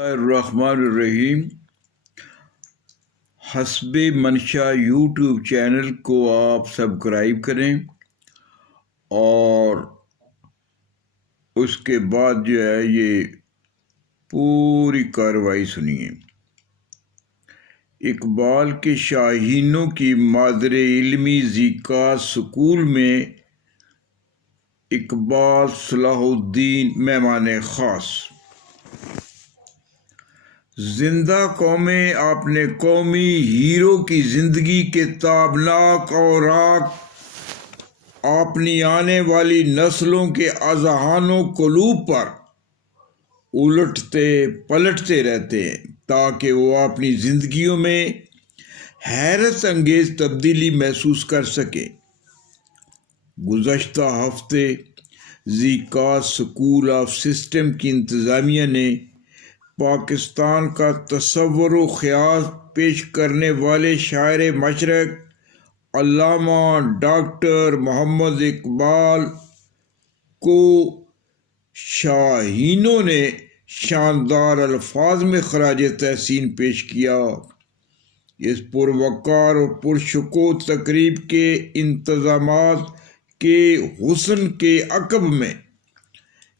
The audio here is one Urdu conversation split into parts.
الرحمن الرحیم۔ حسب منشا یوٹیوب چینل کو آپ سبسکرائب کریں اور اس کے بعد جو ہے یہ پوری کارروائی سنیے۔ اقبال کے شاہینوں کی مادر علمی ذیقہ سکول میں اقبال صلاح الدین مہمان خاص۔ زندہ قومیں اپنے قومی ہیرو کی زندگی کے تابناک اوراق اپنی آنے والی نسلوں کے اذہان و قلوب پر الٹتے پلٹتے رہتے ہیں تاکہ وہ اپنی زندگیوں میں حیرت انگیز تبدیلی محسوس کر سکیں۔ گزشتہ ہفتے ذیقہ سکول آف سسٹم کی انتظامیہ نے پاکستان کا تصور و خیال پیش کرنے والے شاعر مشرق علامہ ڈاکٹر محمد اقبال کو شاہینوں نے شاندار الفاظ میں خراج تحسین پیش کیا۔ اس پروقار اور پرشکوہ تقریب کے انتظامات کے حسن کے عقب میں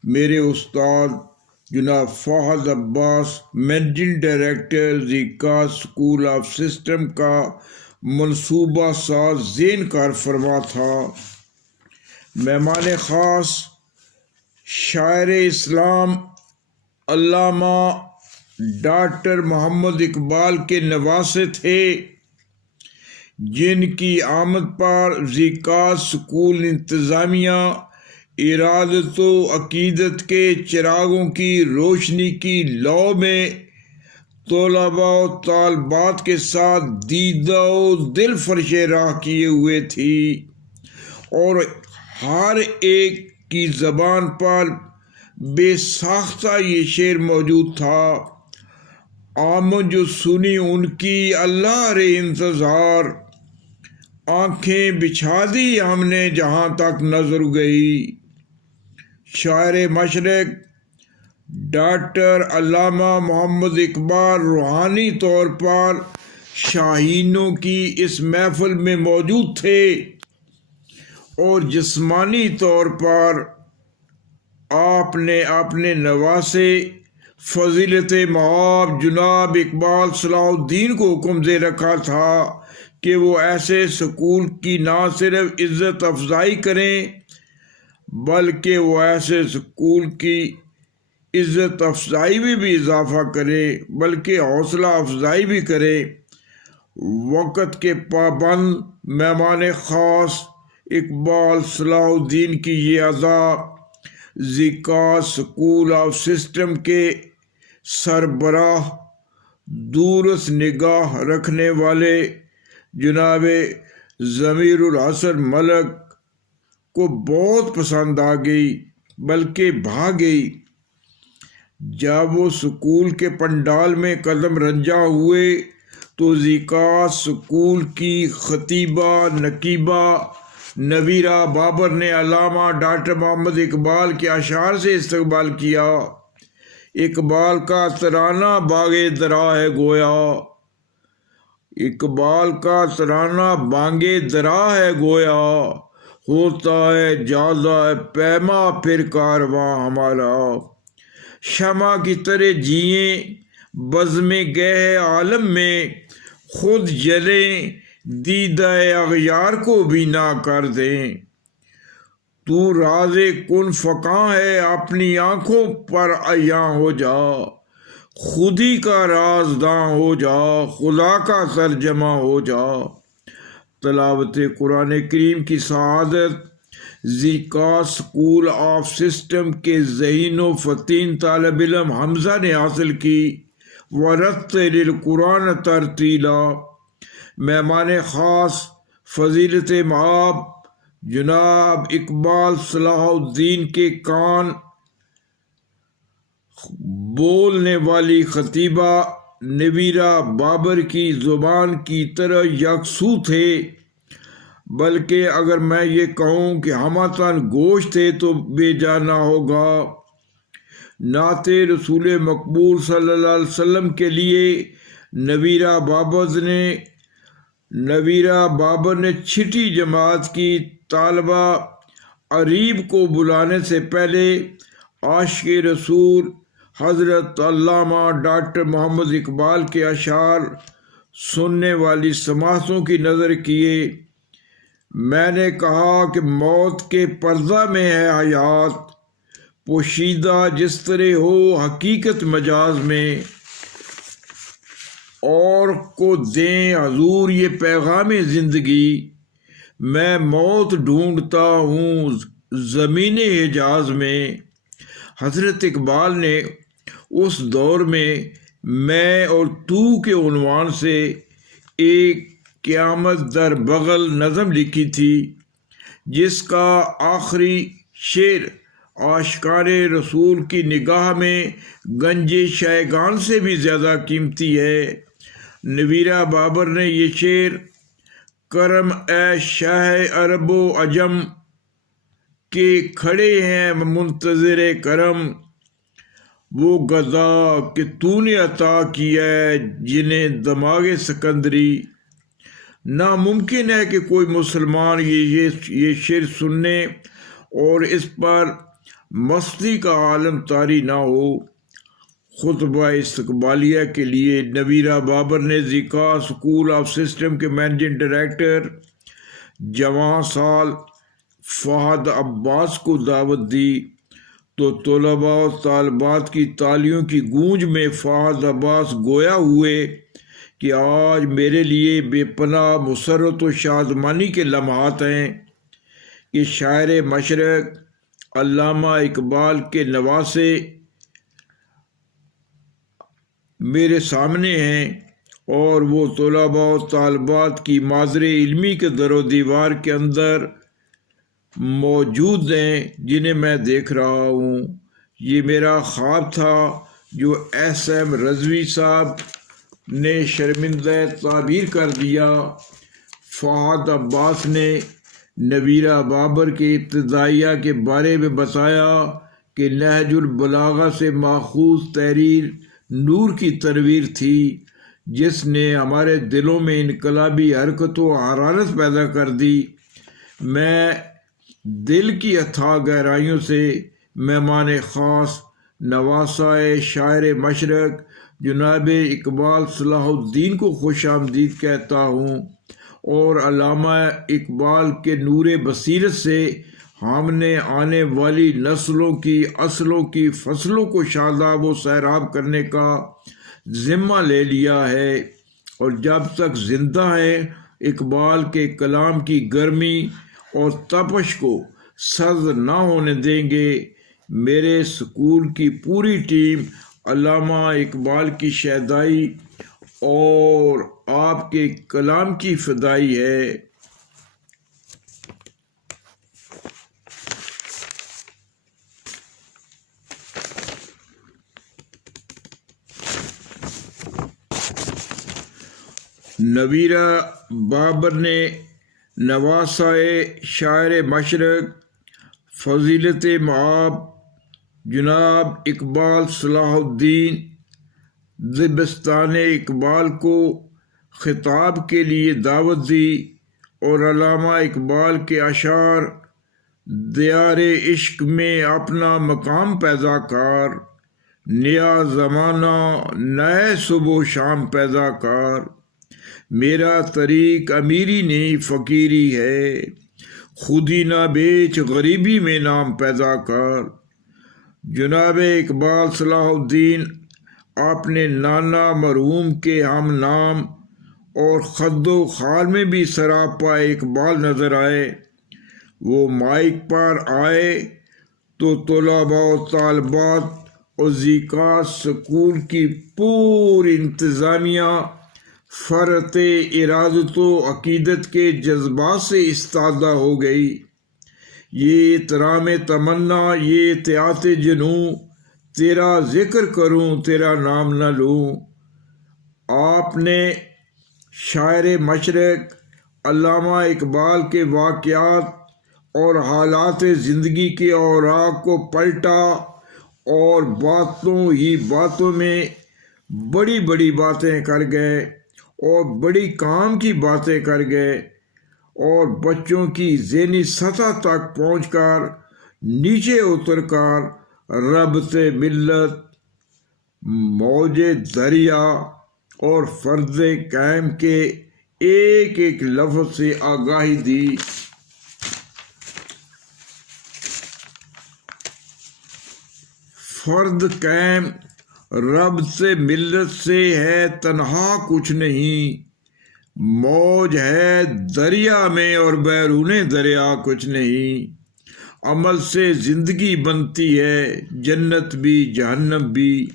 میرے استاد جناب Fahad Abbas managing director Zeeqa school of system کا منصوبہ ساز ذہن کار فرما تھا۔ مہمان خاص شاعر اسلام علامہ ڈاکٹر محمد اقبال کے نواسے تھے، جن کی آمد پر ذیقہ سکول انتظامیہ ارادت و عقیدت کے چراغوں کی روشنی کی لو میں طلباء و طالبات کے ساتھ دیدہ و دل فرش راہ کیے ہوئے تھی، اور ہر ایک کی زبان پر بے ساختہ یہ شعر موجود تھا: آمد جو سنی ان کی اللہ رے انتظار، آنکھیں بچھا دی ہم نے جہاں تک نظر گئی۔ شاعر مشرق ڈاکٹر علامہ محمد اقبال روحانی طور پر شاہینوں کی اس محفل میں موجود تھے اور جسمانی طور پر آپ نے اپنے نواسے فضیلت مآب جناب اقبال صلاح الدین کو حکم دے رکھا تھا کہ وہ ایسے سکول کی نہ صرف عزت افزائی کریں بلکہ وہ ایسے سکول کی عزت افزائی میں بھی اضافہ کرے، بلکہ حوصلہ افزائی بھی کرے۔ وقت کے پابند مہمان خاص اقبال صلاح الدین کی یہ ادا ذیقہ سکول آف سسٹم کے سربراہ دورس نگاہ رکھنے والے جناب ضمیر الحسن ملک کو بہت پسند آ گئی، بلکہ بھا گئی۔ جب وہ سکول کے پنڈال میں قدم رنجا ہوئے تو ذیقہ سکول کی خطیبہ نقیبہ نویرہ بابر نے علامہ ڈاکٹر محمد اقبال کے اشعار سے استقبال کیا۔ اقبال کا ترانہ باغ درا ہے گویا، اقبال کا ترانہ بانگ درا ہے گویا، ہوتا ہے جازہ پیما پھر کارواں ہمارا، شمع کی طرح جئیں بزم گہ عالم میں، خود جلیں دیدہ اغیار کو بھی نہ کر دیں۔ تو راز کن فکاں ہے اپنی آنکھوں پر عیاں ہو جا، خودی کا رازداں ہو جا، خدا کا ترجمہ ہو جا۔ تلاوت قرآن کریم کی سعادت ذیقہ سکول آف سسٹم کے ذہین و فطین طالب علم حمزہ نے حاصل کی۔ ورتل القرآن ترتیلا۔ مہمان خاص فضیلت مآب جناب اقبال صلاح الدین کے کان بولنے والی خطیبہ نویرہ بابر کی زبان کی طرح یکسو تھے، بلکہ اگر میں یہ کہوں کہ ہمہ تن گوشت تھے تو بے جا نہ ہوگا۔ نعت رسول مقبول صلی اللہ علیہ وسلم کے لیے نویرہ بابر نے چھٹی جماعت کی طالبہ عریب کو بلانے سے پہلے عاشق رسول حضرت علامہ ڈاکٹر محمد اقبال کے اشعار سننے والی سماعتوں کی نظر کیے۔ میں نے کہا کہ موت کے پردہ میں ہے حیات، پوشیدہ جس طرح ہو حقیقت مجاز میں، اور کو دیں حضور یہ پیغام زندگی، میں موت ڈھونڈتا ہوں زمین حجاز میں۔ حضرت اقبال نے اس دور میں میں اور تو کے عنوان سے ایک قیامت در بغل نظم لکھی تھی، جس کا آخری شعر عاشقان رسول کی نگاہ میں گنج شیگان سے بھی زیادہ قیمتی ہے۔ نویرہ بابر نے یہ شعر کرم اے شاہ عرب و عجم کے کھڑے ہیں منتظر کرم، وہ غذا کہ تو نے عطا کیا ہے جنہیں دماغ سکندری۔ ناممکن ہے کہ کوئی مسلمان یہ شعر سننے اور اس پر مستی کا عالم طاری نہ ہو۔ خطبہ استقبالیہ کے لیے نویرہ بابر نے ذکا اسکول آف سسٹم کے مینیجنگ ڈائریکٹر جوان سال فہد عباس کو دعوت دی تو طلباء و طالبات کی تالیوں کی گونج میں فہد عباس گویا ہوئے کہ آج میرے لیے بے پناہ مسرت و شادمانی کے لمحات ہیں کہ شاعر مشرق علامہ اقبال کے نواسے میرے سامنے ہیں، اور وہ طلباء و طالبات کی ماضر علمی کے در و دیوار کے اندر موجود ہیں جنہیں میں دیکھ رہا ہوں۔ یہ میرا خواب تھا جو ایس ایم رضوی صاحب نے شرمندہ تعبیر کر دیا۔ فہد عباس نے نویرہ بابر کے ابتدائیہ کے بارے میں بتایا کہ نہج البلاغہ سے ماخوذ تحریر نور کی تنویر تھی، جس نے ہمارے دلوں میں انقلابی حرکت و حرارت پیدا کر دی۔ میں دل کی اتھاہ گہرائیوں سے مہمان خاص نواسائے شاعر مشرق جناب اقبال صلاح الدین کو خوش آمدید کہتا ہوں، اور علامہ اقبال کے نور بصیرت سے ہم نے آنے والی نسلوں کی اصلوں کی فصلوں کو شاداب و سیراب کرنے کا ذمہ لے لیا ہے، اور جب تک زندہ ہے اقبال کے کلام کی گرمی اور تپش کو سرد نہ ہونے دیں گے۔ میرے اسکول کی پوری ٹیم علامہ اقبال کی شیدائی اور آپ کے کلام کی فدائی ہے۔ نویرہ بابر نے نواسائے شاعر مشرق فضیلت مآب جناب اقبال صلاح الدین دبستان اقبال کو خطاب کے لیے دعوت دی، اور علامہ اقبال کے اشعار دیار عشق میں اپنا مقام پیدا کار، نیا زمانہ نئے صبح و شام پیدا کار، میرا طریق امیری نہیں فقیری ہے، خودی نہ بیچ غریبی میں نام پیدا کر۔ جناب اقبال صلاح الدین اپنے نانا مرحوم کے ہم نام اور خد و خال میں بھی سراپا اقبال نظر آئے۔ وہ مائک پر آئے تو طلباء و طالبات اور ذکا اسکول کی پوری انتظامیہ فرط ارادت و عقیدت کے جذبات سے استادہ ہو گئی۔ یہ احترام تمنا، یہ اطاعت جنوں، تیرا ذکر کروں تیرا نام نہ لوں۔ آپ نے شاعر مشرق علامہ اقبال کے واقعات اور حالات زندگی کے اوراق کو پلٹا اور باتوں ہی باتوں میں بڑی بڑی باتیں کر گئے اور بڑی کام کی باتیں کر گئے اور بچوں کی ذہنی سطح تک پہنچ کر نیچے اتر کر ربط ملت، موج دریا اور فرض قائم کے ایک ایک لفظ سے آگاہی دی۔ فرد قائم ربط ملت سے ہے تنہا کچھ نہیں، موج ہے دریا میں اور بیرون دریا کچھ نہیں۔ عمل سے زندگی بنتی ہے، جنت بھی جہنم بھی۔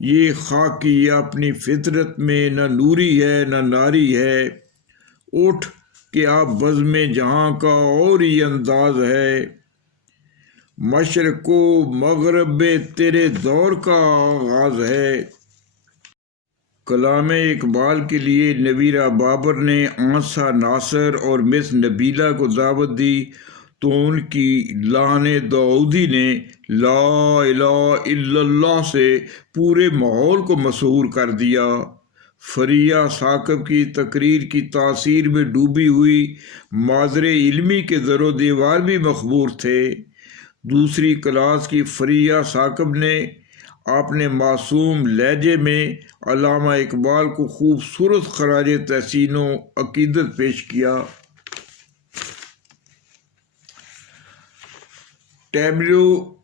یہ خاکی اپنی فطرت میں نہ نوری ہے نہ ناری ہے۔ اٹھ کہ اب بزم جہاں کا اور ہی انداز ہے، مشرق و مغرب تیرے دور کا آغاز ہے۔ کلام اقبال کے لیے نویرہ بابر نے آنسا ناصر اور مس نبیلہ کو دعوت دی تو ان کی لحن داؤدی نے لا الہ الا اللہ سے پورے ماحول کو مسحور کر دیا۔ فریہ ثاقب کی تقریر کی تاثیر میں ڈوبی ہوئی مادر علمی کے در و دیوار بھی مخبور تھے۔ دوسری کلاس کی فریہ ثاقب نے اپنے معصوم لہجے میں علامہ اقبال کو خوبصورت خراج تحسین و عقیدت پیش کیا۔ ٹیبلو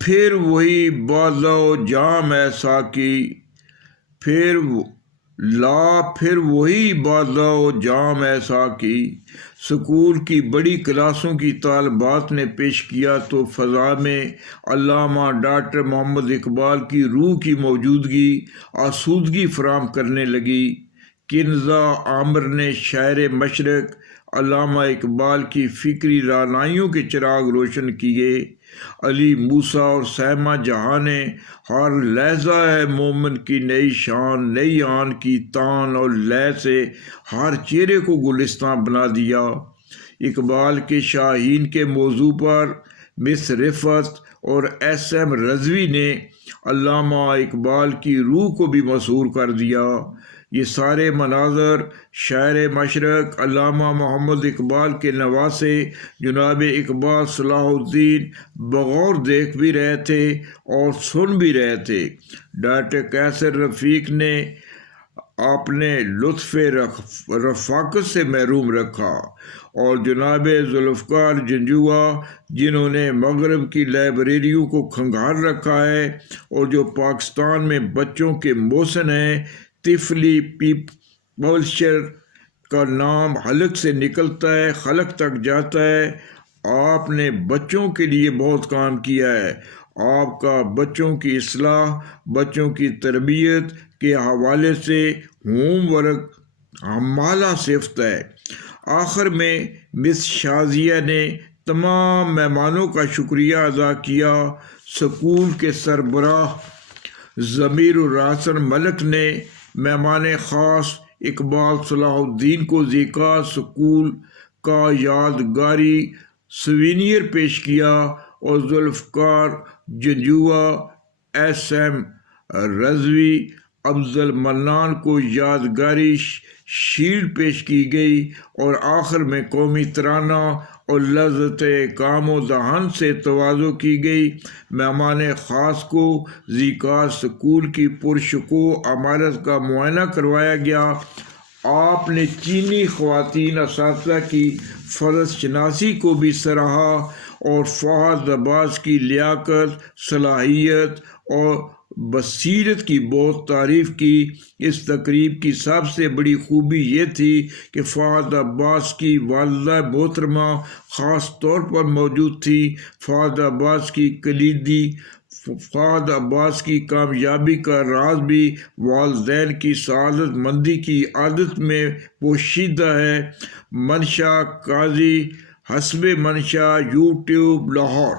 پھر وہی بازو جام ایسا کی، پھر وہی بازو جام ایسا کی۔ سکول کی بڑی کلاسوں کی طالبات نے پیش کیا تو فضا میں علامہ ڈاکٹر محمد اقبال کی روح کی موجودگی آسودگی فراہم کرنے لگی۔ کنزہ عامر نے شاعر مشرق علامہ اقبال کی فکری رعنائیوں کے چراغ روشن کیے۔ علی موسیٰ اور سیما جہاں نے ہر لہجہ ہے مومن کی نئی شان، نئی آن کی تان اور لے سے ہر چہرے کو گلستان بنا دیا۔ اقبال کے شاہین کے موضوع پر مس رفعت اور ایس ایم رضوی نے علامہ اقبال کی روح کو بھی مسحور کر دیا۔ یہ سارے مناظر شاعر مشرق علامہ محمد اقبال کے نواسے جناب اقبال صلاح الدین بغور دیکھ بھی رہے تھے اور سن بھی رہے تھے۔ ڈاکٹر قیصر رفیق نے اپنے لطف رفاقت سے محروم رکھا اور جناب ذوالفقار جنجوعہ جنہوں نے مغرب کی لائبریریوں کو کھنگال رکھا ہے اور جو پاکستان میں بچوں کے محسن ہیں، طفلی پبلشر کا نام حلق سے نکلتا ہے خلق تک جاتا ہے۔ آپ نے بچوں کے لیے بہت کام کیا ہے۔ آپ کا بچوں کی اصلاح، بچوں کی تربیت کے حوالے سے ہوم ورک ہمالہ صفت ہے۔ آخر میں مس شازیہ نے تمام مہمانوں کا شکریہ ادا کیا۔ سکول کے سربراہ ضمیر الحسن ملک نے مہمان خاص اقبال صلاح الدین کو ذیقہ سکول کا یادگاری سوینیر پیش کیا اور ذوالفقار جنجوعہ، ایس ایم رضوی، افضل منان کو یادگاری شیلڈ پیش کی گئی اور آخر میں قومی ترانہ اور لذت کام و دہن سے تواضع کی گئی۔ مہمان خاص کو ذیقہ سکول کی پرشکوہ عمارت کا معائنہ کروایا گیا۔ آپ نے چینی خواتین اساتذہ کی فرض شناسی کو بھی سراہا اور فہد عباس کی لیاقت، صلاحیت اور بصیرت کی بہت تعریف کی۔ اس تقریب کی سب سے بڑی خوبی یہ تھی کہ فہد عباس کی والدہ محترمہ خاص طور پر موجود تھی۔ فہد عباس کی کامیابی کا راز بھی والدین کی سعادت مندی کی عادت میں پوشیدہ ہے۔ منشا قاضی، حسب منشا، یوٹیوب، لاہور۔